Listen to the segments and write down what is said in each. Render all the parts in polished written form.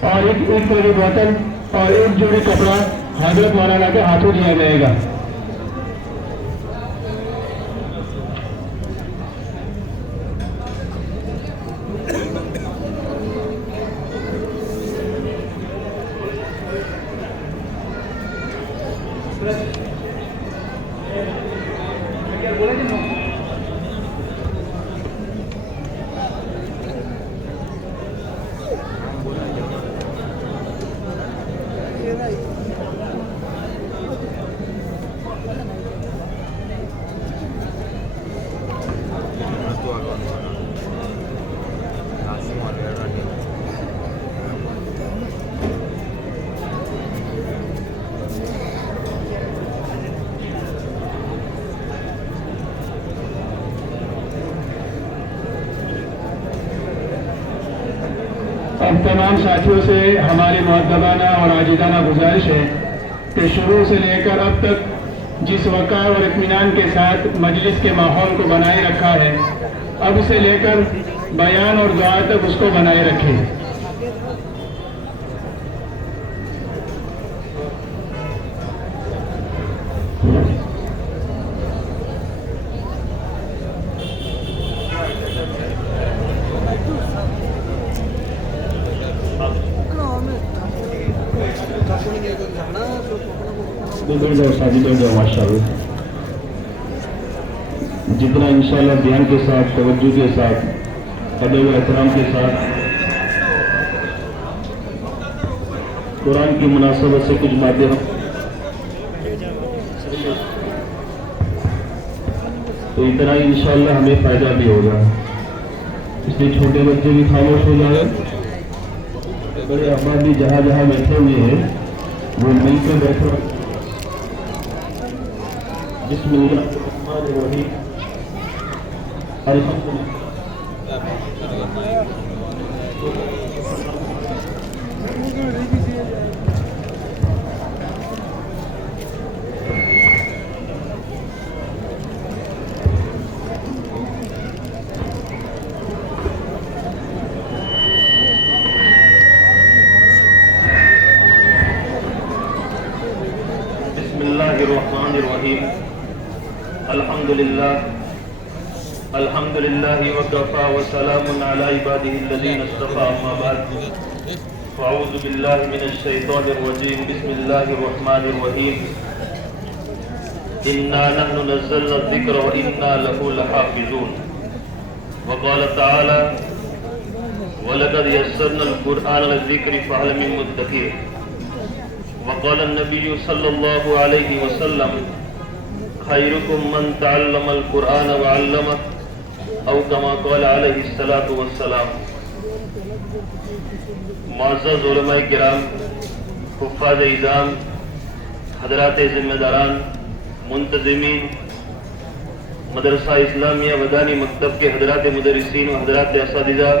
اور ایک بڑی بوتل اور ایک جوڑی کپڑا حضرت مولانا کے ہاتھوں دیا جائے گا۔ اب تمام ساتھیوں سے ہماری مؤدبانہ اور عاجزانہ گزارش ہے کہ شروع سے لے کر اب تک جس وقار اور اطمینان کے ساتھ مجلس کے ماحول کو بنائے رکھا ہے، اب سے لے کر بیان اور دعا تک اس کو بنائے رکھے۔ ماشاء اللہ، جتنا انشاءاللہ دھیان کے ساتھ، توجہ کے ساتھ، ادب و احترام کے ساتھ قرآن کی مناسبت سے کچھ باتیں تو اتنا ہی انشاءاللہ ہمیں فائدہ بھی ہوگا۔ اس لیے چھوٹے بچے بھی خاموش ہو جائیں، بڑے افراد بھی جہاں جہاں بیٹھے ہوئے ہیں وہ مل کے بیٹھے۔ بسم اللہ الرحمن الرحیم، الحمدللہ۔ بسم اللہ الرحمن الرحیم، الحمدللہ الحمدللہ وکفا وسلام علی عبادہ الذین اصطفی، اما بعد فاعوذ باللہ من الشیطان الرجیم، بسم اللہ الرحمن الرحیم، انا نحن نزلنا الذکر وانا لہ لحافظون، وقال تعالی وَلَقَدْ يَسَّرْنَا الْقُرْآنَ لِلذِّكْرِ فَهَلْ مِن مُدَّكِرٍ، وقال النبي صلى الله عليه وسلم خيركم من تعلم القرآن وعلمه، او كما قال عليه الصلاة والسلام۔ معزز علماء کرام، حفاظ اعظام، حضرات ذمہ داران، منتظمین مدرسہ اسلامیہ ودانی مکتب کے حضرات مدرسین و حضرات اساتذہ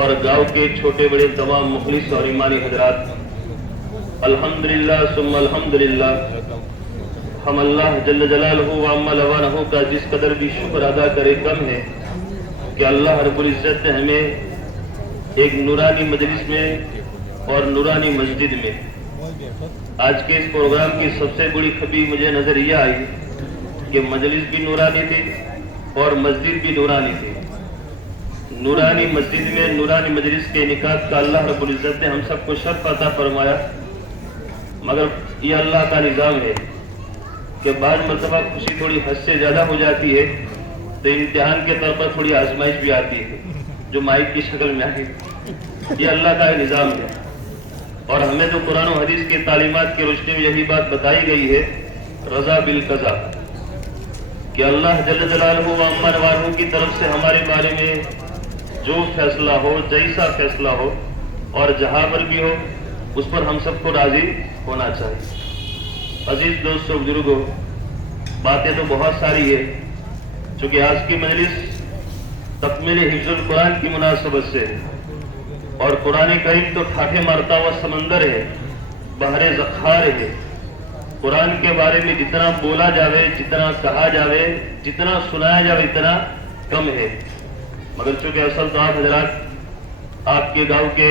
اور گاؤں کے چھوٹے بڑے تمام مخلص اور ایمانی حضرات، الحمدللہ ثم الحمدللہ، ہم اللہ جل جلالہ و عم لوانہ کا جس قدر بھی شکر ادا کرے کم ہے کہ اللہ رب العزت نے ہمیں ایک نورانی مجلس میں اور نورانی مسجد میں، آج کے اس پروگرام کی سب سے بڑی خوبی مجھے نظر یہ آئی کہ مجلس بھی نورانی تھی اور مسجد بھی نورانی تھی۔ نورانی مسجد میں نورانی مجلس کے انعقاد کا اللہ رب العزت نے ہم سب کو شرف عطا فرمایا، مگر یہ اللہ کا نظام ہے کہ بعض مرتبہ خوشی تھوڑی حد سے زیادہ ہو جاتی ہے تو امتحان کے طور پر تھوڑی آزمائش بھی آتی ہے جو مائک کی شکل میں آئی۔ یہ اللہ کا نظام ہے، اور ہمیں تو قرآن و حدیث کی تعلیمات کی روشنی میں یہی بات بتائی گئی ہے، رضا بالقضا، کہ اللہ جل جلالہ و عم لوانہ کی طرف سے ہمارے بارے میں جو فیصلہ ہو، جیسا فیصلہ ہو اور جہاں پر بھی ہو، اس پر ہم سب کو راضی ہونا چاہیے۔ عزیز دوستو، بزرگوں، باتیں تو بہت ساری ہے، چونکہ آج کی مجلس تکمیل حفظ القرآن کی مناسبت سے، اور قرآن کریم تو ٹھاٹھے مارتا ہوا سمندر ہے، بحر ذخار ہے۔ قرآن کے بارے میں جتنا بولا جاوے، جتنا کہا جاوے، جتنا سنایا جاوے، اتنا کم ہے، مگر چونکہ اصل تو آپ حضرات، آپ کے گاؤں کے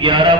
11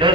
10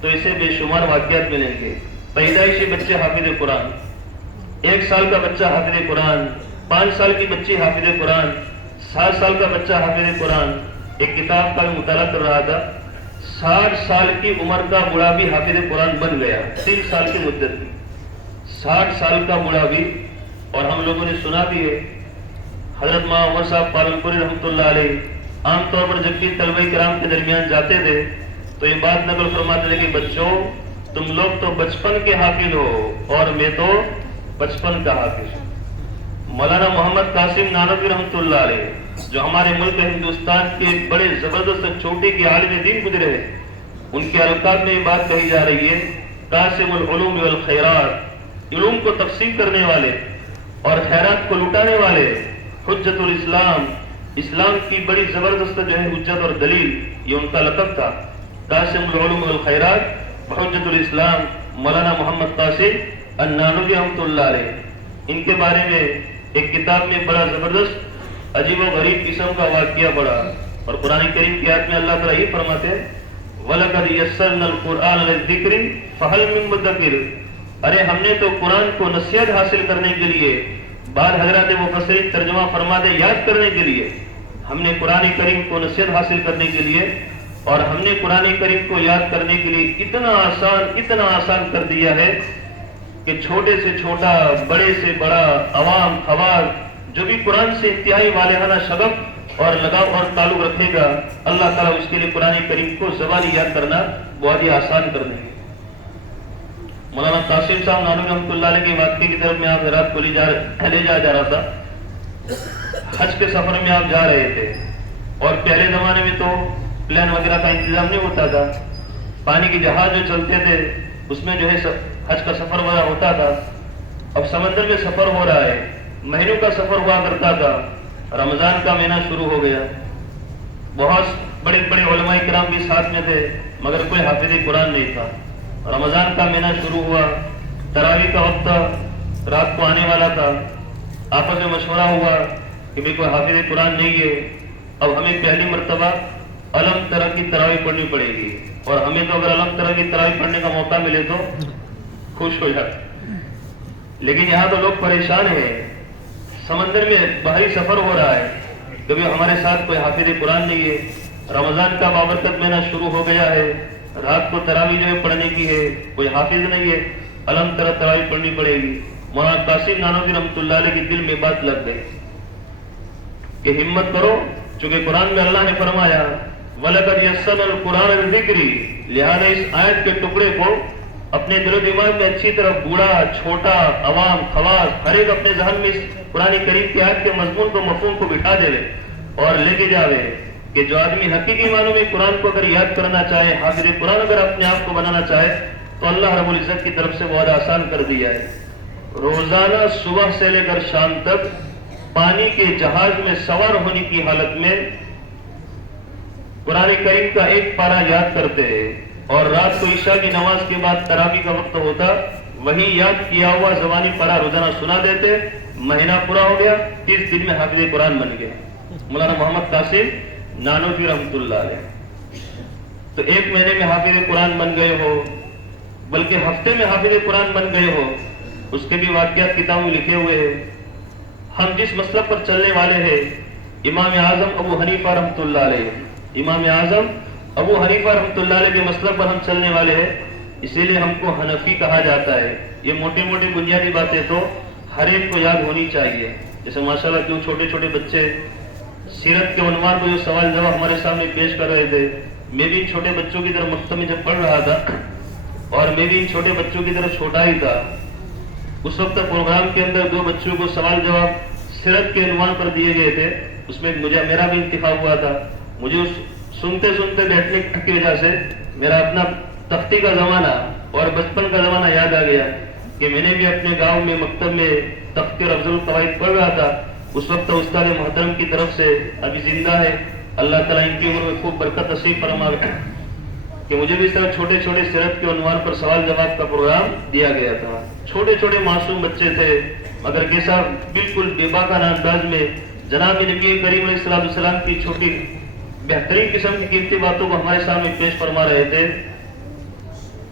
تو اسے بے شمار واقعات ملیں گے. پیدائشی بچے حافظ قرآن، 1 سال کا بچہ حافظ قرآن، 5 سال کی بچی حافظ قرآن، 7 سال کا بچہ حافظ قرآن. ایک کتاب کا مطالعہ کر رہا تھا، 60 سال کی عمر کا بوڑھا بھی حافظ قرآن بن گیا 3 سال کی مدت میں. 60 سال کا بوڑھا بھی. اور ہم لوگوں نے سنا بھی ہے حضرت مولانا عمر صاحب پالنپوری رحمۃ اللہ علیہ عام طور پر جب بھی طلبہ کرام کے درمیان جاتے تھے تو یہ بات نقل فرماتے تھے کہ بچوں تم لوگ تو بچپن کے حافظ ہو اور میں تو بچپن کا حافظ ہوں. مولانا محمد قاسم نانوتوی رحمۃ اللہ علیہ جو ہمارے ملک ہندوستان کے بڑے زبردست چوٹی کے عالم دین گزرے ہیں، ان کے القاب میں یہ بات کہی جا رہی ہے قاسم العلوم والخیرات، علوم کو تقسیم کرنے والے اور خیرات کو لٹانے والے، حجت الاسلام، اسلام کی بڑی زبردست جو ہے حجت اور دلیل، یہ ان کا لقب تھا. قاسم العلوم والخیرات حجت الاسلام مولانا محمد قاسم النانوتوی رحمۃ اللہ علیہ. ان کے بارے میں ایک کتاب میں بڑا زبردست عجیب و غریب قسم کا واقعہ پڑا. اور قرآن کریم کی آیت میں اللہ تعالیٰ یہ فرماتے ہیں وَلَقَدْ يَسَّرْنَا الْقُرْآنَ لِلذِّكْرِ فَهَلْ مِن مُدَّكِرٍ. ارے ہم نے تو قرآن کو نصیحت حاصل کرنے کے لیے، بعد حضرات مفسرین ترجمہ فرماتے یاد کرنے کے لیے، ہم نے قرآن کریم کو نصیحت حاصل کرنے کے لیے اور ہم نے قرآن کریم کو یاد کرنے کے لیے اتنا آسان کر دیا ہے کہ چھوٹے سے چھوٹا، بڑے سے بڑا، عوام خواص جو بھی قرآن سے انتہائی والہانہ شغف اور لگاؤ اور تعلق رکھے گا، اللہ تعالیٰ اس کے لیے قرآن کریم کو زبانی یاد کرنا بہت ہی آسان کر دیں گے. مولانا قاسم صاحب نانوتوی رحمۃ اللہ علیہ کے واقعے کی طرف میں آپ حضرات کو لے جا رہا تھا. حج کے سفر میں آپ جا رہے تھے اور پہلے زمانے میں تو پلین وغیرہ کا انتظام نہیں ہوتا تھا، پانی کے جہاز جو چلتے تھے اس میں جو ہے حج کا سفر وغیرہ ہوتا تھا. اب سمندر میں سفر ہو رہا ہے، مہینوں کا سفر ہوا کرتا تھا. رمضان کا مہینہ شروع ہو گیا، بہت بڑے بڑے علماء کرام بھی ساتھ میں تھے مگر کوئی حافظ قرآن نہیں تھا. رمضان کا مہینہ شروع ہوا، تراویح کا وقت رات کو آنے والا تھا. آپس میں مشورہ ہوا کہ بھی کوئی حافظ قرآن نہیں ہے، اب ہمیں پہلی مرتبہ علم طرح کی تراویح پڑھنی پڑے گی. اور ہمیں تو اگر علم طرح کی تراویح پڑھنے کا موقع ملے تو خوش ہو جاتے، لیکن یہاں تو لوگ پریشان ہیں. سمندر میں بحری سفر ہو رہا ہے، کبھی ہمارے ساتھ کوئی حافظ قرآن نہیں ہے. رمضان کا بابرکت مہینہ شروع ہو گیا ہے، رات کو تراویح جو ہے پڑھنے کی ہے، کوئی حافظ نہیں ہے، علم طرح تراویح پڑھنی پڑے گی. مولانا قاسم نانوتوی رحمۃ اللہ علیہ کے دل میں بات لگ گئی کہ ہمت کرو، چونکہ قرآن میں اللہ نے فرمایا وَلَقَدْ يَسَّرْنَا الْقُرْآنَ لِلذِّكْرِ. لہذا اس آیت کے ٹکڑے کو اپنے دل و دماغ میں اچھی طرح بوڑھا چھوٹا عوام خواص ہر ایک اپنے ذہن میں اس قرآن کریم کی آیت کے مضمون کو مفہوم کو بٹھا دے اور لے کے جاوے کہ جو آدمی حقیقی معنوں میں قرآن کو اگر یاد کرنا چاہے، حافظ قرآن اگر اپنے آپ کو بنانا چاہے تو اللہ رب العزت کی طرف سے بہت آسان کر دیا ہے. روزانہ صبح سے لے کر شام تک پانی کے جہاز میں سوار ہونے کی حالت میں قرآن کریم کا ایک پارہ یاد کرتے ہیں اور رات کو عشاء کی نماز کے بعد تراویح کا وقت ہوتا، وہی یاد کیا ہوا زبانی پارہ روزانہ سنا دیتے. مہینہ پورا ہو گیا، 30 دن میں حافظ قرآن بن گیا. مولانا محمد قاسم نانوتوی رحمۃ اللہ علیہ تو 1 مہینے میں حافظ قرآن بن گئے ہو، بلکہ ہفتے میں حافظ قرآن بن گئے ہو. اس کے بھی واقعات کتابوں میں لکھے ہوئے ہیں. ہم جس مسلک پر چلنے والے ہیں، امام اعظم ابو حنیفہ رحمۃ اللہ علیہ، امام اعظم ابو حنیفہ رحمۃ اللہ علیہ کے مسلک پر ہم چلنے والے ہیں، اسی لیے ہم کو حنفی کہا جاتا ہے. یہ موٹی موٹی بنیادی باتیں تو ہر ایک کو یاد ہونی چاہیے. جیسے ماشاءاللہ کیوں چھوٹے چھوٹے بچے سیرت کے عنوان پر جو سوال جواب ہمارے سامنے پیش کر رہے تھے، میں بھی چھوٹے بچوں کی طرح مکتب میں جب پڑھ رہا تھا اور میں بھی ان چھوٹے بچوں کی طرح چھوٹا ہی تھا، اس وقت پروگرام کے اندر 2 بچوں کو سوال جواب سیرت کے عنوان پر دیے گئے تھے. اس میں میرا بھی انتخاب ہوا تھا. مجھے سنتے سنتے بیٹھنے کی وجہ سے میرا اپنا تختی کا زمانہ اور بچپن کا زمانہ یاد آ گیا کہ میں نے بھی اپنے گاؤں میں مکتب میں تختی اور افضل القواعد پڑھ رہا تھا. اس وقت استاد محترم کی طرف سے ابھی زندہ ہے، اللہ تعالیٰ ان کی عمر میں خوب برکت نصیب فرما کہ مجھے بھی اس طرح چھوٹے چھوٹے سیرت کے عنوان پر سوال جواب کا پروگرام دیا گیا تھا. چھوٹے چھوٹے معصوم بچے تھے مگر کیسا بالکل بے باکانہ انداز میں جناب نبی کریم علیہ السلام کی چھوٹی بہترین قسم کی قیمتی باتوں کو ہمارے سامنے پیش فرما رہے تھے.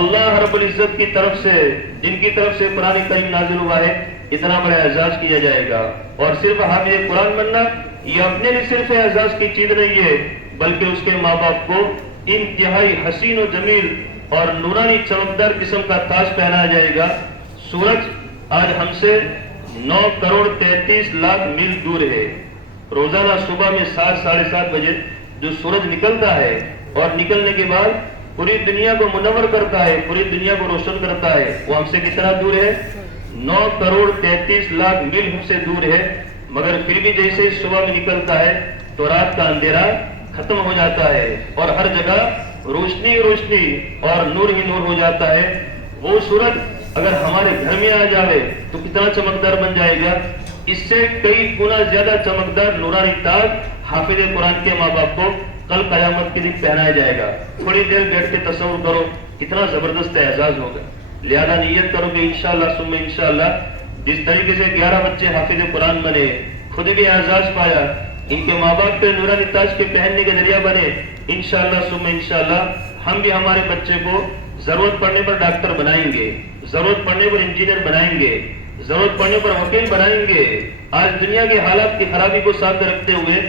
اللہ رب العزت کی طرف سے، جن کی طرف سے قرآن کریم نازل ہوا ہے، اتنا بڑا اعزاز کیا جائے گا. اور صرف حافظ قرآن بننا یہ اپنے لیے صرف اعزاز کی چیز نہیں ہے، بلکہ اس کے ماں باپ کو انتہائی حسین و جمیل اور نورانی چمکدار قسم کا تاج پہنایا جائے گا. سورج آج ہم سے 9,33,00,000 میل دور ہے. روزانہ صبح میں 7 ساڑھے 7 بجے جو سورج نکلتا ہے اور نکلنے کے بعد پوری دنیا کو منور کرتا ہے، پوری دنیا کو روشن کرتا ہے، وہ ہم سے کتنا دور ہے؟ 9,33,00,000 میل ہم سے دور ہے. مگر پھر بھی جیسے صبح میں نکلتا ہے تو رات کا اندھیرا ختم ہو جاتا ہے اور ہر جگہ روشنی روشنی اور نور ہی نور ہو جاتا ہے. وہ سورج اگر ہمارے گھر میں آ جائے تو کتنا چمکدار بن جائے گا. اس سے کئی گنا زیادہ چمکدار نورانی تاج حافظ قرآن کے ماں باپ کو کل قیامت کے دن پہنایا جائے گا. تھوڑی دیر بیٹھ کے تصور کرو کتنا زبردست اعزاز ہوگا. لہذا نیت کرو کہ انشاءاللہ ثم انشاءاللہ جس طریقے سے 11 بچے حافظ قرآن بنے، خود بھی اعزاز پایا، ان کے ماں باپ کے نورانی تاج کے پہننے کے ذریعہ بنے، انشاءاللہ ثم انشاءاللہ ہم بھی ہمارے بچے کو ضرورت پڑنے پر ڈاکٹر بنائیں گے، ضرورت پڑنے پر انجینئر بنائیں گے، ضرورت پڑنے پر وکیل بنائیں گے. آج دنیا کے حالات کی خرابی کو سامنے رکھتے ہوئے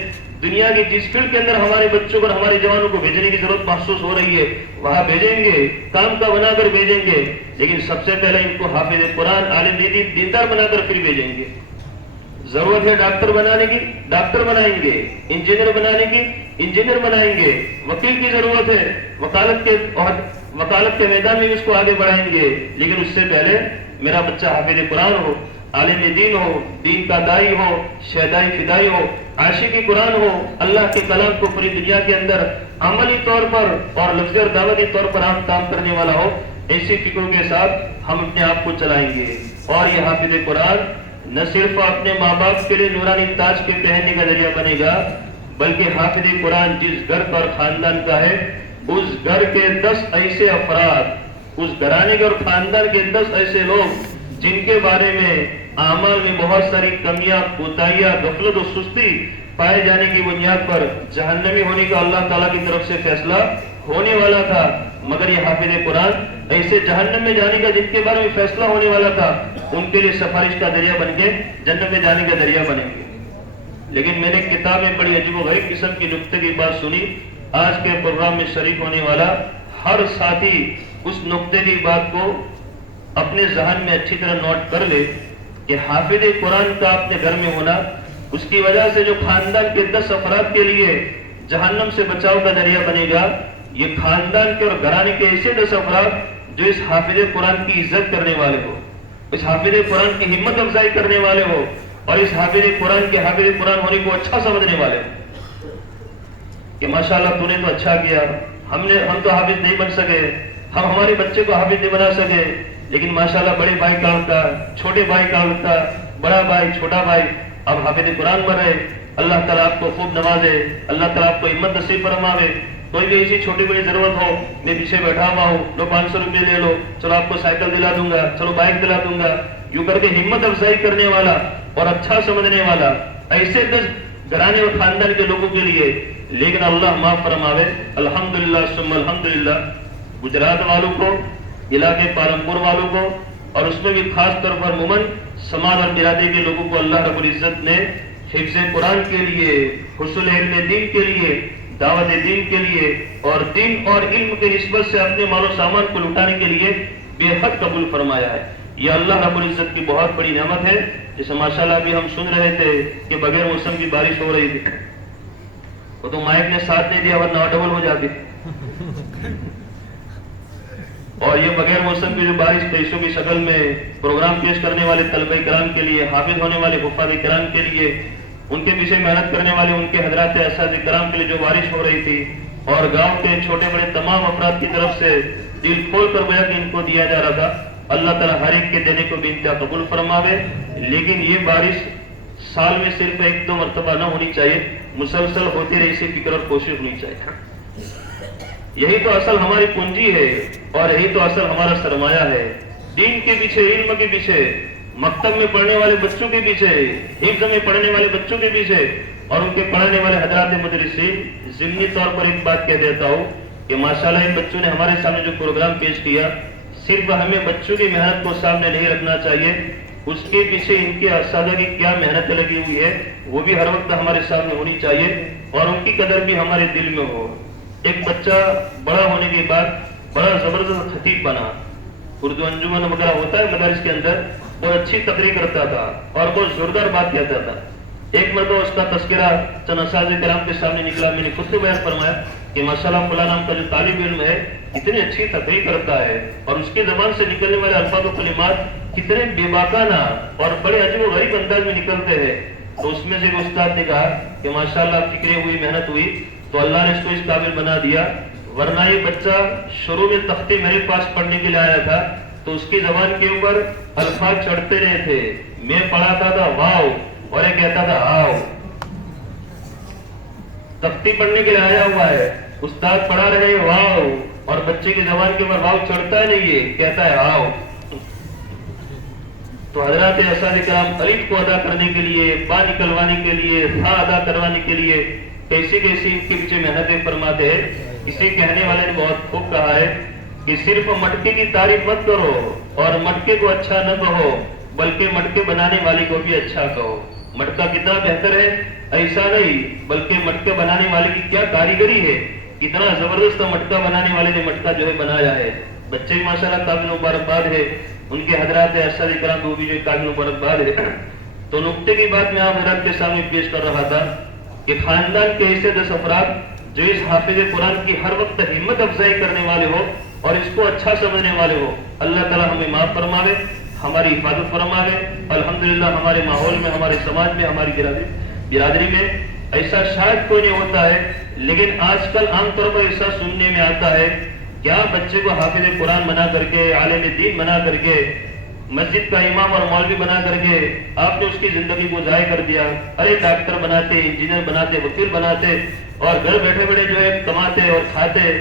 دنیا کی جس فیلڈ کے اندر ہمارے بچوں کو اور ہمارے جوانوں کو بھیجنے کی ضرورت محسوس ہو رہی ہے وہاں بھیجیں گے، کام کا بنا کر بھیجیں گے. لیکن سب سے پہلے ان کو حافظ قرآن عالم دیندار بنا کر پھر بھیجیں گے. ضرورت ہے ڈاکٹر بنانے کی، ڈاکٹر بنائیں گے، انجینئر بنانے کی، انجینئر بنائیں گے. وکیل کی ضرورت ہے، وکالت کے میدان میں اس کو آگے بڑھائیں گے. لیکن اس سے پہلے میرا بچہ حافظ قرآن ہو، عالم دین ہو، دین کا دائی ہو، شہدائی فدائی ہو، عاشق قرآن ہو، اللہ کے کلام کو پوری دنیا کے اندر عملی طور پر اور لفظی اور دعوتی طور پر عام کام کرنے والا ہو. ایسی فکروں کے ساتھ ہم اپنے آپ کو چلائیں گے. اور یہ حافظ قرآن نہ صرف اپنے ماں باپ کے لیے نورانی تاج کے پہننے کا ذریعہ بنے گا، بلکہ حافظ قرآن جس گھر کا اور خاندان کا ہے اس گھر کے 10 ایسے افراد، اس گھرانے کے اور خاندان کے 10 ایسے لوگ جن کے بارے میں اعمال میں بہت ساری کمیاں، کوتاہیاں، غفلت و سستی پائے جانے کی بنیاد پر جہنمی ہونے کا اللہ تعالیٰ کی طرف سے فیصلہ ہونے والا تھا. مگر یہ حافظ قرآن ایسے جہنم میں جانے کا جن کے بارے میں فیصلہ ہونے والا تھا ان کے لیے سفارش کا ذریعہ بن کے جنت میں جانے کا ذریعہ بنیں گے. لیکن میں نے کتاب میں بڑی عجیب و غریب قسم کی نکتے کی بات سنی. آج کے پروگرام میں شریک ہونے والا ہر ساتھی اس نکتے کی بات کو اپنے ذہن میں اچھی طرح نوٹ کر لے کہ حافظ قرآن کا اپنے گھر میں ہونا اس کی وجہ سے جو خاندان کے 10 افراد کے لیے جہنم سے بچاؤ کا ذریعہ بنے گا. یہ خاندان کے اور گھرانے کے ایسے 10 افراد جو اس حافظ قرآن کی عزت کرنے والے ہو، اس حافظ قرآن کی ہمت افزائی کرنے والے ہو اور اس حافظ قرآن کے حافظ قرآن ہونے کو اچھا سمجھنے والے ہو کہ ماشاءاللہ تو نے تو اچھا کیا، ہم تو حافظ نہیں بن سکے، ہم ہمارے بچے کو حافظ نہیں بنا سکے، لیکن ماشاءاللہ بڑے بھائی کا ہوتا، چھوٹے بھائی کا ہوتا، بڑا بھائی چھوٹا بھائی اب حافظ قرآن بن رہے. اللہ تعالیٰ آپ کو خوب نوازے، اللہ تعالیٰ آپ کو ہمت نصیب فرماوے. کوئی بھی ایسی چھوٹی بڑی ضرورت ہو، میں پیچھے بیٹھا ہوا ہوں، لو 500 روپے لے لو، چلو آپ کو سائیکل دلا دوں گا، چلو بائک دلا دوں گا، یوں کر کے ہمت افزائی کرنے والا اور اچھا سمجھنے والا ایسے 10 گھرانے اور خاندان کے لوگوں کے لیے. لیکن اللہ معاف فرماوے، الحمدللہ ثم الحمدللہ گجرات والوں کو، علاقے پالمپور والوں کو اور اس میں بھی خاص طور پر مومن سماج اور برادری کے لوگوں کو اللہ رب العزت نے حفظ قرآن کے لیے، حصول علم دین کے لیے، دعوت دین کے لیے اور دین اور علم کے نسبت سے اپنے مال و سامان کو لٹانے کے لیے بے حد قبول فرمایا ہے. یہ اللہ رب العزت کی بہت بڑی نعمت ہے. جیسے ماشاءاللہ ابھی ہم سن رہے تھے کہ بغیر موسم کی بارش ہو رہی تھی، وہ تو مائک نے ساتھ نہیں دیا ورنہ ڈبل ہو جاتی. اور یہ بغیر موسم کی جو بارش پیسوں کی شکل میں پروگرام پیش کرنے والے طلبہ کرام کے لیے، حافظ ہونے والے حفاظ کرام کے لیے، ان کے پیچھے محنت کرنے والے ان کے حضرات اساتذہ کرام کے لیے جو بارش ہو رہی تھی اور گاؤں کے چھوٹے بڑے تمام افراد کی طرف سے دل کھول کر گویا کہ ان کو دیا جا رہا تھا. اللہ تعالیٰ ہر ایک کے دینے کو بھی انتہا قبول فرماوے. لیکن یہ بارش سال میں صرف 1-2 مرتبہ نہ ہونی چاہیے، مسلسل ہوتی رہی اسی فکر اور کوشش ہونی چاہیے. یہی تو اصل ہماری پونجی ہے اور یہی تو اصل ہمارا سرمایہ ہے. دین کے پیچھے، علم کے پیچھے، مکتب میں پڑھنے والے بچوں کے پیچھے، حفظ میں پڑھنے والے بچوں کے پیچھے اور ان کے پڑھانے والے حضرات مدرسین ضمنی طور پر ایک بات کہہ دیتا ہوں کہ ماشاءاللہ ان بچوں نے ہمارے سامنے جو پروگرام پیش کیا، صرف ہمیں بچوں کی محنت کو سامنے نہیں رکھنا چاہیے، اس کے پیچھے ان کے اساتذہ کی کیا محنت لگی ہوئی ہے وہ بھی ہر وقت ہمارے سامنے ہونی چاہیے، اور ان کی قدر بھی ہمارے دل میں ہو۔ ایک بچہ بڑا ہونے کے بعد بڑا زبردست خطیب بنا، اردو انجمن وغیرہ ہوتا ہے مدارس کے اندر، بہت اچھی تقریر کرتا تھا اور بہت زوردار بات کہتا تھا۔ ایک مرتبہ اس کا تذکرہ چند اساتذہ کرام کے سامنے نکلا، میں نے خود کو بیان فرمایا کہ ماشاءاللہ فلاں نام کا جو طالب علم ہے اتنی اچھی تقریر کرتا ہے، اور اس کی زبان سے نکلنے والے الفاظ و کلمات کتنے بے باکانہ اور بڑے عجیب و غریب انداز میں نکلتے ہیں۔ تو اس میں سے ایک استاد نے کہا کہ ماشاءاللہ فکریں ہوئی، محنت ہوئی تو اللہ نے اس کو اس قابل بنا دیا، ورنہ یہ بچہ شروع میں تختی میرے پاس پڑھنے کے لیے آیا تھا تو اس کی زبان کے اوپر الفاظ چڑھتے رہے تھے، میں پڑھاتا تھا واو اور یہ کہتا تھا آؤ۔ تختی پڑھنے کے لیے آیا ہوا ہے، استاد پڑھا رہے ہیں واو، اور بچے کی زبان کے اوپر واو چڑھتا ہے نہیں، یہ کہتا ہے آؤ۔ تو حضرات اساتذہ کرام الف کو ادا کرنے کے لیے، با نکلوانے کے لیے، تھا ادا کروانے کے لیے کیسی کیسی ان کے پیچھے محنتیں فرماتے ہیں۔ کسی کہنے والے نے بہت خوب کہا ہے کہ صرف مٹکے کی تعریف مت کرو اور مٹکے کو اچھا نہ کہو، بلکہ مٹکے بنانے والے کو بھی اچھا کہو۔ مٹکا کتنا بہتر ہے ایسا نہیں، بلکہ مٹکے بنانے والے کی کیا کاریگری ہے، کتنا زبردست مٹکا بنانے والے نے مٹکا جو ہے بنایا ہے۔ بچے بھی ماشاءاللہ قابل مبارکباد ہے، ان کے حضرات اساتذہ کرام کو بھی جو قابل مبارکباد ہے۔ تو نقطے کی بات میں آپ حضرات کے سامنے پیش کر رہا تھا کہ خاندان کے ایسے 10 افراد جو اس حافظ قرآن کی ہر وقت ہمت افزائی کرنے والے ہو اور اس کو اچھا سمجھنے والے ہو، اللہ تعالی ہمیں معاف فرماوے، ہماری حفاظت فرماوے۔ الحمدللہ ہمارے ماحول میں، ہمارے سماج میں، ہماری برادری میں ایسا شاید کوئی نہیں ہوتا ہے، لیکن آج کل عام طور پر ایسا سننے میں آتا ہے کیا بچے کو حافظ قرآن بنا کر کے، عالم دین بنا کر کے، مسجد کا امام اور مولوی بنا کر کے آپ نے اس کی زندگی کو ضائع کر دیا۔ ارے ڈاکٹر بناتے، انجینئر بناتے، وکیل بناتے، اور گھر بیٹھے بیٹھے جو ہے کماتے اور کھاتے،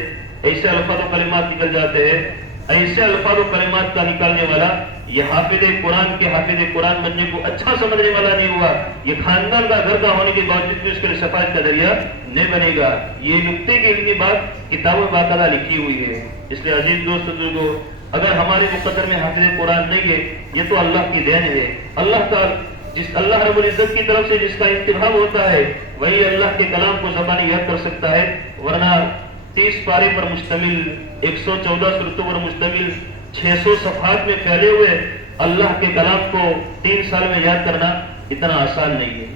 ایسے الفاظ و کلمات نکل جاتے ہیں۔ ایسے الفاظ و کلمات کا نکالنے والا یہ حافظ قرآن کے حافظ قرآن بننے کو اچھا سمجھنے والا نہیں ہوا، یہ خاندان کا گھر کا ہونے کے باوجود بھی اس کے لیے شفاعت کا ذریعہ نہیں بنے گا۔ یہ نقطے کی علمی بات کتابوں میں باقاعدہ لکھی ہوئی ہے۔ اس لیے عزیز دوست بزرگوں، اگر ہمارے مقدر میں حافظ قرآن نہیں ہے، یہ تو اللہ کی دین ہے۔ اللہ کا جس اللہ رب العزت کی طرف سے جس کا انتخاب ہوتا ہے وہی اللہ کے کلام کو زبانی یاد کر سکتا ہے، ورنہ 30 پارے پر مشتمل، 114 سورتوں پر مشتمل، 600 صفحات میں پھیلے ہوئے اللہ کے کلام کو 3 سال میں یاد کرنا اتنا آسان نہیں ہے۔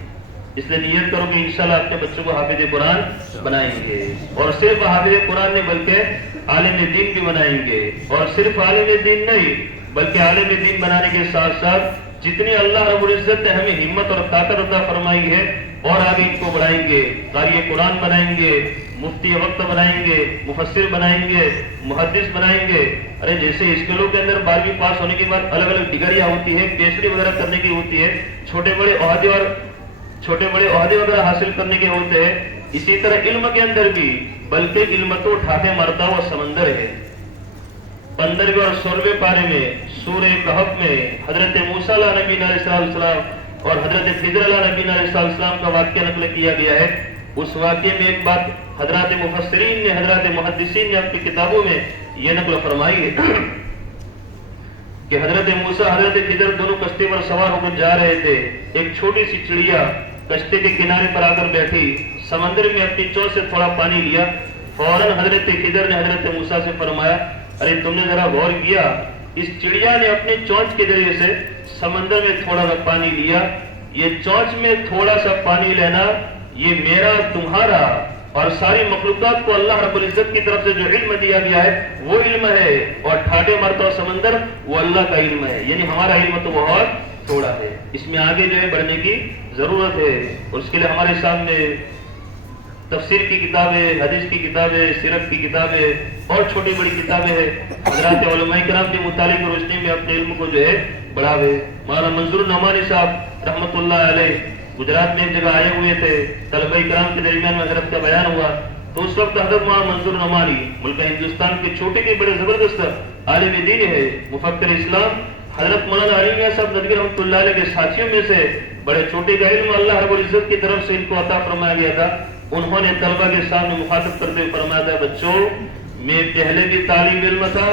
اس لیے نیت کرو کہ انشاءاللہ اپنے بچوں کو حافظ قرآن بنائیں گے، اور صرف حافظ قرآن نہیں بلکہ عالم دین بھی بنائیں گے، اور صرف عالم دین نہیں بلکہ عالم دین بنانے کے ساتھ ساتھ جتنی اللہ رب العزت نے ہمیں ہمت اور طاقت عطا فرمائی ہے اور آگے ان کو بڑھائیں گے، قاری قرآن بنائیں گے، مفتی وقت بنائیں گے، مفسر بنائیں گے، محدث بنائیں گے۔ ارے جیسے اسکولوں کے اندر 12ویں پاس ہونے کے بعد الگ الگ ڈگریاں ہوتی ہیں، پی ایچ ڈی وغیرہ کرنے کی ہوتی ہے، چھوٹے بڑے عہدے وغیرہ حاصل کرنے کے ہوتے ہیں، اسی طرح علم کے اندر بھی، بلکہ علم تو ٹھاٹھے مرتا ہوا سمندر ہے۔ 15ویں اور 16ویں پارے میں سورہ کہف میں حضرت موسیٰ علیہ نبی علیہ السلام اور حضرت خضر علیہ نبی علیہ السلام کا واقعہ نقل کیا گیا ہے۔ اس واقعے میں ایک بات حضرات مفسرین نے، حضرات محدثین نے اپنی کتابوں میں یہ نقل فرمائی ہے کہ حضرت موسیٰ حضرت خضر دونوں کشتی پر سوار ہو کر جا رہے تھے، ایک چھوٹی سی چڑیا کشتی کے کنارے پر آ کر بیٹھی، سمندر میں اپنی چونچ سے تھوڑا پانی لیا، فوراً حضرت خضر نے حضرت موسیٰ سے فرمایا ارے تم نے ذرا غور کیا، اس چڑیا نے اپنے چونچ کے ذریعے سے سمندر میں تھوڑا سا پانی لیا، یہ چونچ میں تھوڑا سا پانی لینا یہ میرا تمہارا اور ساری مخلوقات کو اللہ رب العزت کی طرف سے جو علم دیا گیا ہے وہ علم ہے، اور ٹھاٹھے مرتا سمندر وہ اللہ کا علم ہے، یعنی ہمارا علم تو بہت تھوڑا ہے، اس میں آگے جو ہے بڑھنے کی ضرورت ہے۔ اور اس کے لیے ہمارے سامنے تفسیر کی کتابیں، حدیث کی کتابیں، سیرت کی کتابیں اور چھوٹی بڑی کتابیں ہیں، حضرات علماء کرام کے مطالعے کی روشنی میں اپنے علم کو جو ہے بڑھاوے۔ مولانا منظور نعمانی صاحب رحمۃ اللہ علیہ گجرات میں ایک جگہ آئے ہوئے تھے، طلبہ کرام کے درمیان میں حضرت کا بیان ہوا تو اس وقت حضرت مولانا منظور نعمانی ملک ہندوستان کے چھوٹے کے بڑے زبردست عالم دین ہے، مفکر اسلام، حضرت مولانا علی میاں صاحب ندوی رحمۃ اللہ علیہ کے ساتھیوں میں سے بڑے چھوٹے کا علم اللہ رب العزت کی طرف سے ان کو عطا فرمایا گیا تھا۔ انہوں نے طلبہ کے سامنے مخاطب کرتے ہوئے فرمایا تھا بچوں میں پہلے بھی طالب علم تھا،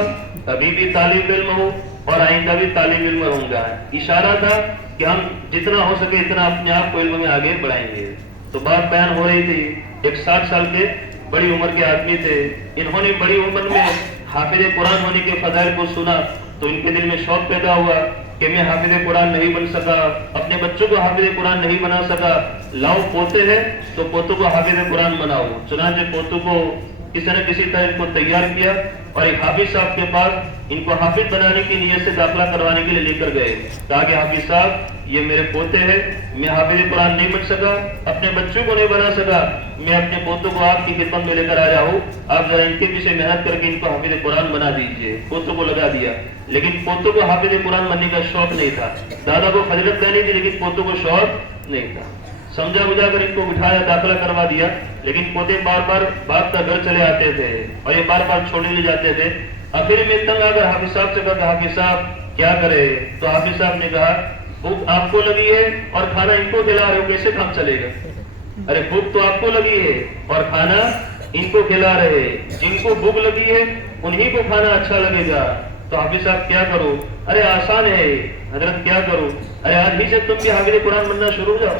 ابھی بھی طالب علم ہوں اور آئندہ بھی طالب علم رہوں گا۔ اشارہ تھا کہ ہم جتنا ہو سکے اتنا اپنے آپ کو علم میں آگے بڑھائیں گے۔ تو بات بیان ہو رہی تھی، ایک 60 سال کے بڑی عمر کے آدمی تھے، انہوں نے بڑی عمر میں حافظ قرآن ہونے کے فضائل کو سنا تو ان کے دل میں شوق پیدا ہوا کہ میں حافظ قرآن نہیں بن سکا، اپنے بچوں کو حافظ قرآن نہیں بنا سکا، لاؤ پوتے ہیں تو پوتوں کو حافظ قرآن بناؤ۔ چنانچہ پوتوں کو کسی نہ کسی طرح ان کو تیار کیا اور ایک حافظ صاحب کے پاس ان کو حافظ بنانے کی نیت سے داخلہ کروانے کے لیے لے کر گئے۔ کہا کہ حافظ صاحب یہ میرے پوتے ہیں، میں حافظ قرآن نہیں بن سکا، اپنے بچوں کو نہیں بنا سکا، میں اپنے پوتوں کو آپ کی خدمت میں لے کر آیا ہوں، آپ ذرا ان کے پیچھے محنت کر کے ان کو حافظ قرآن بنا دیجئے۔ پوتوں کو لگا دیا، لیکن پوتوں کو حافظ قرآن بننے کا شوق نہیں تھا۔ دادا کو فضیلت دینی تھی لیکن پوتوں کو شوق نہیں تھا۔ سمجھا بجھا کر ان کو بٹھایا، داخلہ کروا دیا، لیکن پوتے بار بار باپ کا گھر چلے آتے تھے اور یہ بار بار چھوڑنے لے جاتے تھے۔ آخر میں تنگ آ کر حافظ صاحب سے کہا کہ حافظ صاحب کیا کرے؟ تو حافظ صاحب نے کہا بھوک آپ کو لگی ہے اور کھانا ان کو کھلا رہے ہو، کیسے کام چلے گا؟ ارے بھوک تو آپ کو لگی ہے اور کھانا ان کو کھلا رہے، جن کو بھوک لگی ہے انہی کو کھانا اچھا لگے گا۔ تو حافظ صاحب کیا کرو؟ ارے آسان ہے حضرت، کیا کرو؟ ارے آج ہی سے تم بھی حافظ قرآن بننا شروع ہو جاؤ،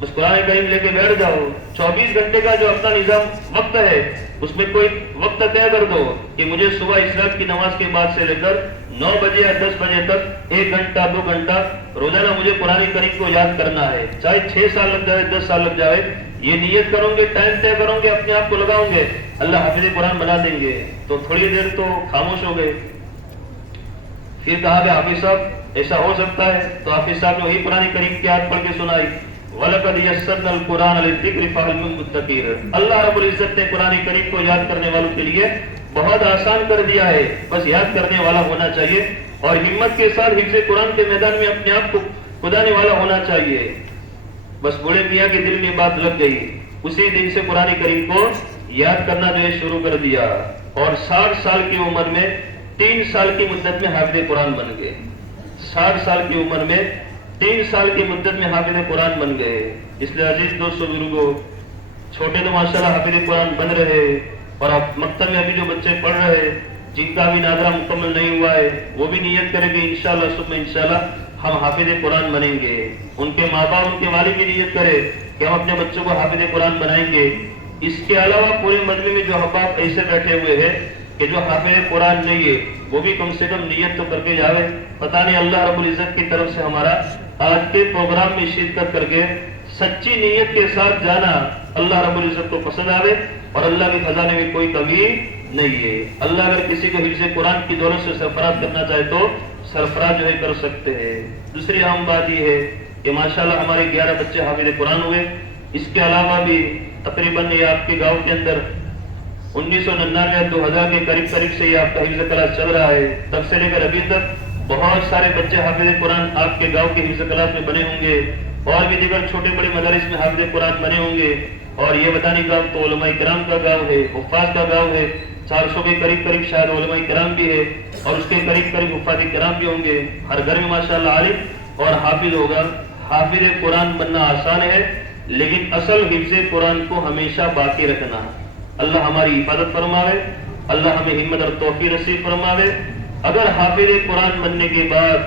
بس قرآن کریم لے کے بیٹھ جاؤ۔ 24 گھنٹے کا جو اپنا نظام وقت ہے اس میں کوئی وقت طے کر دو کہ مجھے صبح عشرت کی نماز کے بعد سے لے کر 9 بجے یا 10 بجے تک 1 گھنٹہ 2 گھنٹہ روزانہ مجھے قرآن کریم کو یاد کرنا ہے، چاہے 6 سال لگ جائے 10 سال لگ جائے، یہ نیت کروں گے، ٹائم طے کروں گے، اپنے آپ کو لگاؤں گے، اللہ حافظ قرآن بنا دیں گے۔ تو تھوڑی دیر تو خاموش ہو گئے، پھر کہا کہ حافظ صاحب ایسا ہو سکتا ہے؟ تو حافظ صاحب نے وہی قرآن کریم کی آیت پڑھ کے سنائی، وَلَقَدْ يَسَّرْنَا الْقُرْآنَ لِلذِّكْرِ فَهَلْ مِن مُدَّكِرٍ۔ اللہ رب العزت نے قرآن کریم کو یاد کرنے والوں کے لیے بہت آسان کر دیا ہے، بس یاد کرنے والا ہونا چاہیے اور ہمت کے ساتھ حفظ قرآن کے میدان میں اپنے آپ کو کھدانے والا ہونا چاہیے۔ بس بوڑھے میاں کے دل میں بات لگ گئی، اسی دن سے قرآن کریم کو یاد کرنا جو ہے شروع کر دیا اور 60 سال کی عمر میں 3 سال کی مدت میں حافظ قرآن بن گئے۔ 60 سال کی عمر میں 3 سال کی مدت میں حافظ قرآن بن گئے۔ اس لیے عزیز دوستو بزرگو، چھوٹے تو ماشاءاللہ حافظ قرآن بن رہے اور اب مکتب میں ابھی جو بچے پڑھ رہے جن کا بھی نادرہ مکمل نہیں ہوا ہے وہ بھی نیت کریں گے انشاءاللہ صبح انشاءاللہ ہم حافظ قرآن بنیں گے۔ ان کے ماں باپ ان کے والد بھی نیت کرے کہ ہم اپنے بچوں کو حافظ قرآن بنائیں گے۔ اس کے علاوہ پورے مجمع میں جو احباب ایسے بیٹھے ہوئے ہیں کہ جو حافظ قرآن نہیں ہے وہ بھی کم سے کم نیت تو کر کے جاوے، پتہ نہیں اللہ رب العزت کی طرف سے ہمارا آج کے پروگرام میں شرکت کر کے سچی نیت کے ساتھ جانا اللہ رب العزت کو پسند آوے اور اللہ کے خزانے میں کوئی کمی نہیں ہے۔ اللہ اگر کسی کو حفظ قرآن کی دولت سے سرفراز کرنا چاہے تو سرفراز جو ہے کر سکتے ہیں۔ دوسری اہم بات یہ ہے کہ ماشاءاللہ ہمارے 11 بچے حافظ قرآن ہوئے، اس کے علاوہ بھی تقریباً یہ آپ کے گاؤں کے اندر 1999 2000 کے قریب سے یہ آپ کا حفظ کلاس چل رہا ہے، تب سے لے کر ابھی تک بہت سارے بچے حافظ قرآن آپ کے گاؤں کے حفظ کلاس میں بنے ہوں گے اور بھی دیگر چھوٹے بڑے مدارس میں حافظ قرآن بنے ہوں گے۔ اور یہ بتانے کا تو علماء کرام کا گاؤں ہے، حفاظ کا گاؤں ہے، 400 کے قریب شاید علماء کرام بھی ہے اور اس کے قریب حفاظ کرام بھی ہوں گے۔ ہر گھر میں ماشاءاللہ عالم اور حافظ ہوگا۔ حافظ قرآن بننا آسان ہے لیکن اصل حفظ قرآن کو ہمیشہ باقی رکھنا۔ اللہ ہماری حفاظت فرماوے، اللہ ہمیں ہمت اور توفیق نصیب فرماوے۔ اگر حافظ قرآن بننے کے بعد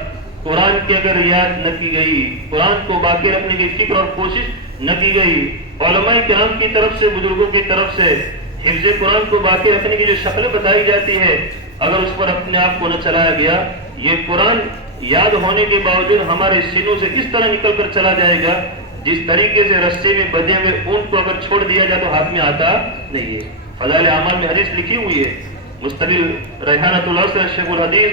قرآن کی اگر یاد نہ کی گئی، قرآن کو باقی رکھنے کی فکر اور کوشش نہ کی گئی، علماء کرام کی طرف سے بزرگوں کی طرف سے حفظ قرآن کو باقی رکھنے کی جو شکلیں بتائی جاتی ہے اگر اس پر اپنے آپ کو نہ چلایا گیا، یہ قرآن یاد ہونے کے باوجود ہمارے سینوں سے اس طرح نکل کر چلا جائے گا جس طریقے سے رستے میں بدے ہوئے اونٹ کو اگر چھوڑ دیا جائے تو ہاتھ میں آتا نہیں ہے۔ فضائل اعمال میں حدیث لکھی ہوئی ہے، مستقل ریحانۃ اللہ سے شیخ الحدیث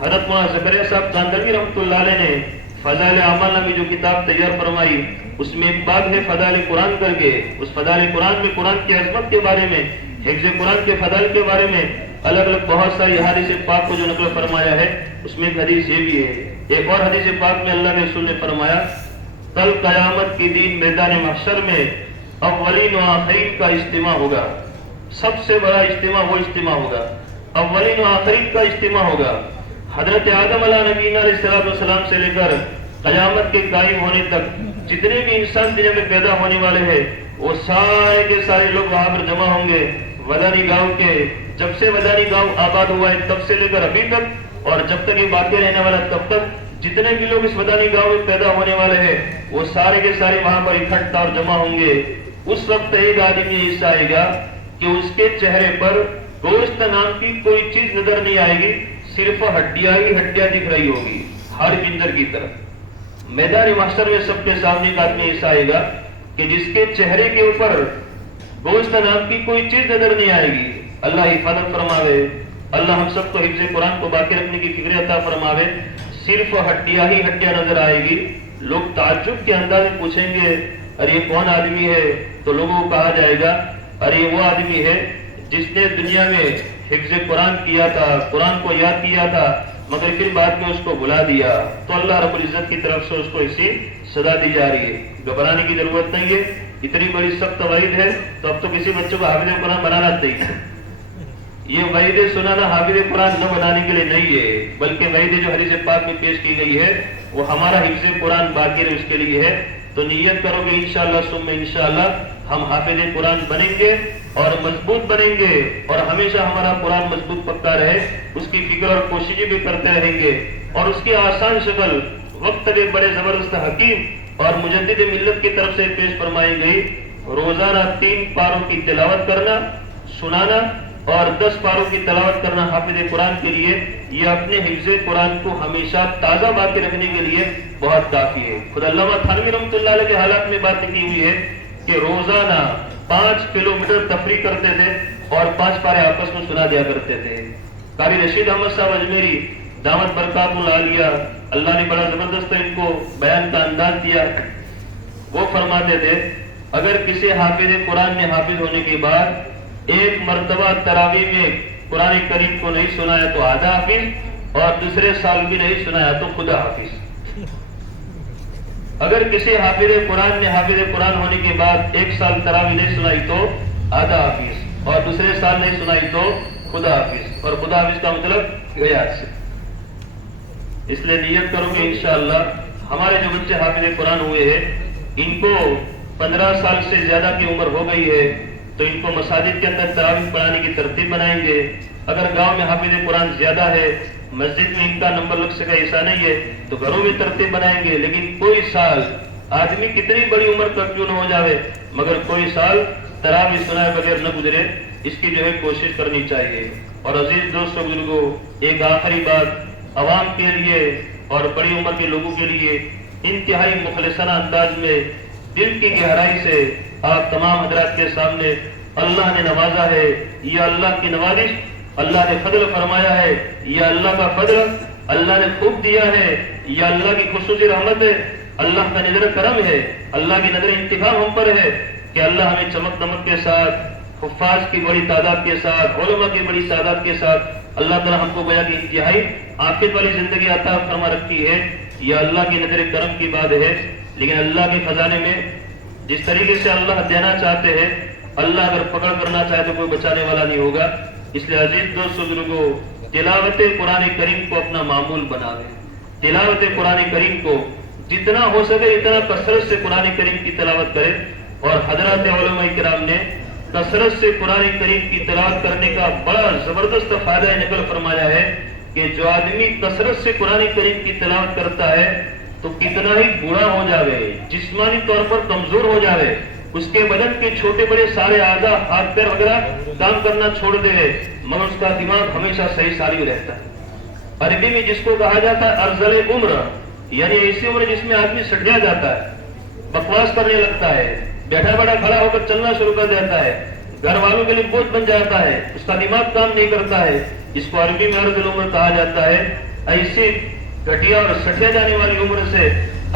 حضرت مولانا زکریا صاحب کاندھلوی رحمۃ اللہ علیہ نے فضائل اعمال نامی جو کتاب تیار فرمائی اس میں ایک باب ہے فضائل قرآن کر کے، اس فضائل قرآن میں قرآن کی عظمت کے بارے میں، حفظ قرآن کے فضائل کے بارے میں الگ الگ بہت ساری حدیث پاک کو جو نقل فرمایا ہے اس میں ایک حدیث یہ بھی ہے۔ ایک اور حدیث پاک میں اللہ کے رسول نے فرمایا کل قیامت کی دن میدان محشر میں اولین و آخرین کا اجتماع ہوگا، سب سے بڑا اجتماع وہ اجتماع ہوگا، اولین و آخرین کا اجتماع ہوگا۔ حضرت آدم علیہ نبینا علیہ السلام سے لے کر قیامت کے قائم ہونے تک جتنے بھی انسان دنیا میں پیدا ہونے والے ہیں وہ سارے کے سارے لوگ وہاں پر جمع ہوں گے ودانی گاؤں کے. جب سے ودانی گاؤں آباد ہوا ہے تب سے لے کر ابھی تک اور جب تک یہ باقی رہنے والا تب تک جتنے بھی لوگ اس ودانی گاؤں میں پیدا ہونے والے ہیں وہ سارے کے سارے وہاں پر اکٹھا اور جمع ہوں گے. اس وقت ایک آدمی ایسا آئے گا کہ اس کے چہرے پر گوشت نام کی کوئی چیز نظر نہیں آئے گی, صرف ہڈیاں ہی ہڈیاں دکھ رہی ہوگی ہر پنجر کی طرف. میدان محشر میں سب کے سامنے ایک آدمی ایسا آئے گا کہ جس کے چہرے کے اوپر گوشت نام کی کوئی چیز نظر نہیں آئے گی. اللہ حفاظت فرماوے, اللہ ہم سب کو حفظ قرآن کو باقی رکھنے کی فکر عطا فرماوے. صرف ہڈیاں ہی ہڈیاں نظر آئے گی. لوگ تعجب کے انداز میں پوچھیں گے ارے یہ کون آدمی ہے, تو لوگوں کو کہا جائے گا ارے وہ آدمی ہے جس نے دنیا میں حفظ قرآن کیا تھا, قرآن کو یاد کیا تھا, مگر پھر بعد میں اس کو بھلا دیا. تو اللہ رب العزت کی طرف سے اس کو اسی سزا دی جا رہی ہے. گھبرانے کی ضرورت نہیں ہے, اتنی بڑی سخت وعید ہے تو اب تو کسی بچوں کو حافظ قرآن بنانا چاہیے. یہ وعید سنانا حافظ قرآن نہ بنانے کے لیے نہیں ہے, بلکہ وعید جو حدیث پاک میں پیش کی گئی ہے وہ ہمارا حفظ قرآن باقی ہے اس کے لیے ہے. تو نیت کرو گے انشاءاللہ ثم انشاءاللہ ہم حافظ قرآن بنیں گے اور مضبوط بنیں گے اور ہمیشہ ہمارا قرآن مضبوط پکا رہے اس کی فکر اور کوششیں بھی کرتے رہیں گے. اور اس کی آسان شکل وقت کے بڑے زبردست حکیم اور مجدد ملت کی طرف سے پیش فرمائی گئی. روزانہ 3 پاروں کی تلاوت کرنا, سنانا اور 10 پاروں کی تلاوت کرنا حافظ قرآن کے لیے یہ اپنے حفظ قرآن کو ہمیشہ تازہ باقی رکھنے کے لیے بہت کافی ہے. خود علامہ تھانوی رحمۃ اللہ علیہ کے حالات میں بات کی ہوئی ہے کہ روزانہ 5 کلومیٹر تفریح کرتے تھے اور 5 پارے آپس میں سنا دیا کرتے تھے. قاری رشید احمد صاحب اجمیری دعوت برکات العالیہ, اللہ نے بڑا زبردست ان کو بیان کا انداز دیا. وہ فرماتے تھے اگر کسی حافظ قرآن نے حافظ ہونے کے بعد ایک مرتبہ تراویح میں قرآن کریم کو نہیں سنایا تو آدھا حافظ اور دوسرے سال بھی نہیں سنایا تو خدا حافظ. اگر کسی حافظ قرآن نے حافظ قرآن ہونے کے بعد 1 سال تراویح نہیں سنائی تو آدھا حافظ اور دوسرے سال نہیں سنائی تو خدا حافظ. اور خدا حافظ کا مطلب گیا سے. اس لیے نیت کرو گے انشاءاللہ ہمارے جو بچے حافظ قرآن ہوئے ہیں ان کو 15 سال سے زیادہ کی عمر ہو گئی ہے تو ان کو مساجد کے اندر تراویح پڑھانے کی ترتیب بنائیں گے. اگر گاؤں میں حافظ قرآن زیادہ ہے, مسجد میں ان کا نمبر لگ سکے ایسا نہیں ہے تو گھروں میں ترتیب بنائیں گے. لیکن کوئی سال آدمی کتنی بڑی عمر کا کیوں نہ ہو جاوے مگر کوئی سال تراویح سنائے بغیر نہ گزرے, اس کی جو ہے کوشش کرنی چاہیے. اور عزیز دوستو بزرگوں, ایک آخری بات عوام کے لیے اور بڑی عمر کے لوگوں کے لیے انتہائی مخلصانہ انداز میں دل کی گہرائی سے آپ تمام حضرات کے سامنے اللہ نے نوازا ہے, یہ اللہ کی نوازش, اللہ نے فضل فرمایا ہے, یہ اللہ کا فضل اللہ نے خوب دیا ہے, یہ اللہ کی خصوصی رحمت ہے, اللہ کا نظر کرم ہے, اللہ کی نظر انتخاب ہم پر ہے کہ اللہ ہمیں چمک دمک کے ساتھ, حفاظ کی بڑی تعداد کے ساتھ, علماء کی بڑی تعداد کے ساتھ اللہ تعالیٰ ہم کو گویا کی انتہائی عافیت والی زندگی عطا فرما رکھی ہے. یہ اللہ کی نظر کرم کی بات ہے. لیکن اللہ کے خزانے میں جس طریقے سے اللہ دینا چاہتے ہیں اللہ اگر پکڑ کرنا چاہے تو کوئی بچانے والا نہیں ہوگا. اس لیے عزیز دوست بزرگوں, تلاوت قرآن کریم کو اپنا معمول بناویں. تلاوت قرآن کریم کو جتنا ہو سکے اتنا کثرت سے قرآن کریم کی تلاوت کرے. اور حضرات علماء کرام نے کثرت سے قرآن کریم کی تلاوت کرنے کا بڑا زبردست فائدہ نقل فرمایا ہے کہ جو آدمی کثرت سے قرآن کریم کی تلاوت کرتا ہے تو کتنا ہی بوڑھا ہو جاوے, جسمانی طور پر کمزور ہو جاوے, اس کے بدن کے چھوٹے بڑے سارے اعضاء ہاتھ پیر وغیرہ کام کرنا چھوڑ دے مگر اس کا دماغ ہمیشہ صحیح سالم رہتا ہے. عربی میں جس کو کہا جاتا ہے ارذل عمر, یعنی ایسی عمر جس میں آدمی سٹیا جاتا ہے, بکواس کرنے لگتا ہے, بیٹھا بیٹھا کھڑا ہو کر چلنا شروع کر دیتا ہے, گھر والوں کے لیے بوجھ بن جاتا ہے, اس کا دماغ کام نہیں کرتا ہے. اس کو عربی میں ارذل عمر کہا جاتا ہے. ایسی گھٹیا اور سٹیا جانے والی عمر سے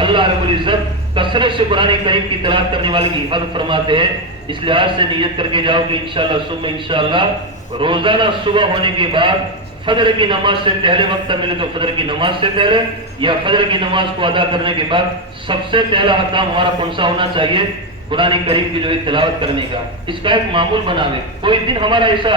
اللہ رب العزت کثرت سے قرآن کریم کی تلاوت کرنے والے کی حفاظت فرماتے ہیں. اس لحاظ سے نیت کر کے جاؤ کہ انشاءاللہ ثم انشاءاللہ روزانہ صبح ہونے کے بعد فجر کی نماز سے پہلے وقت ملے تو فجر کی نماز سے پہلے یا فجر کی نماز کو ادا کرنے کے بعد سب سے پہلا کام ہمارا کون سا ہونا چاہیے؟ قرآن کریم کی جو ہے تلاوت کرنے کا. اس کا ایک معمول بناوے. کوئی دن ہمارا ایسا